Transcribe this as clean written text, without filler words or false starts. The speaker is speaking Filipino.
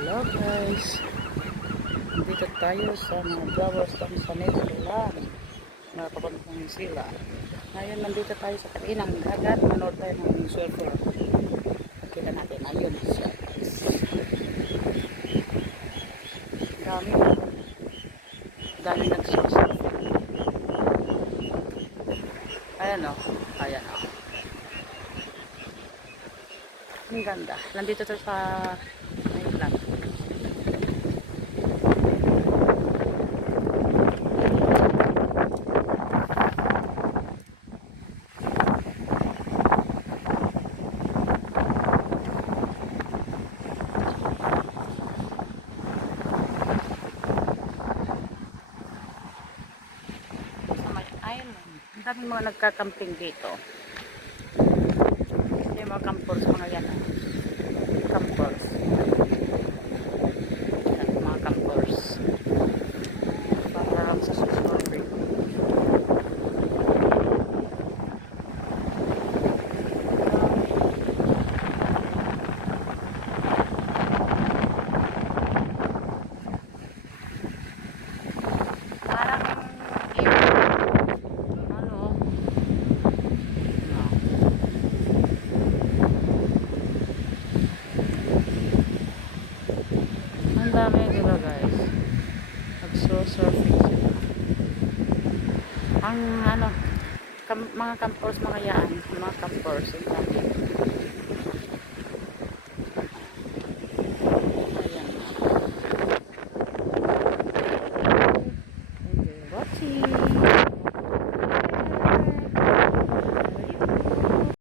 Hello guys, dito tayo sa mga flowers lang sa Netherlands. Nakapapunta sila. Ngayon nandito tayo sa tabi ng dagat. Manood tayo ng surfer. Nakita natin, ayun siya. Dami na. Dami nagsurfer. Ayan o. Ayan o. Ang ganda. Nandito tayo sa island. Island. Ang daming mga nagkakamping dito. Yung mga campers, mga yan. Campers. Yan, mga campers. Para sa surfing. Parang ano, ang dami dito guys. Nagso-surfing sila. Ang ano, mga campers, mga yaan, mga campers, ang dami.